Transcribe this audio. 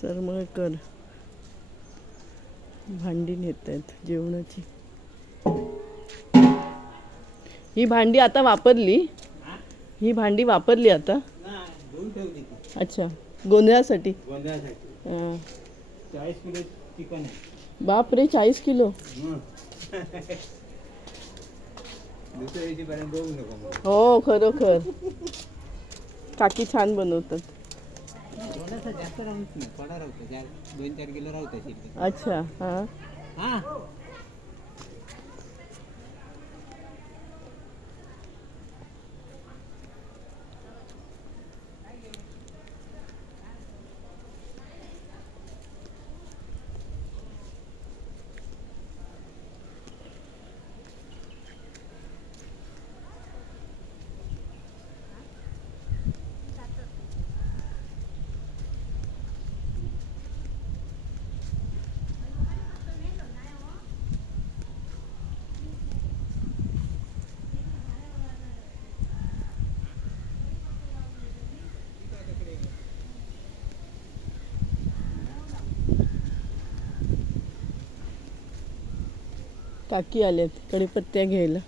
सरमळकर भांडी नेत आहेत जेवणाची. ही भांडी आता वापरली, ही भांडी वापरली आता. अच्छा, गोंधळासाठी. हां, 40 किलो चिकन आहे. बापरे, 40 किलो. दुसऱ्या दिवशीपर्यंत बघू नको मग. हो, खरोखर काकी छान बनवतात. थोडासा जास्त राहूच नाही, थोडा राहतो, 2-4 किलो राहतो शिल्लक. अच्छा, हां. हां, काकी आल्यात कढीपत्त्या घ्यायला.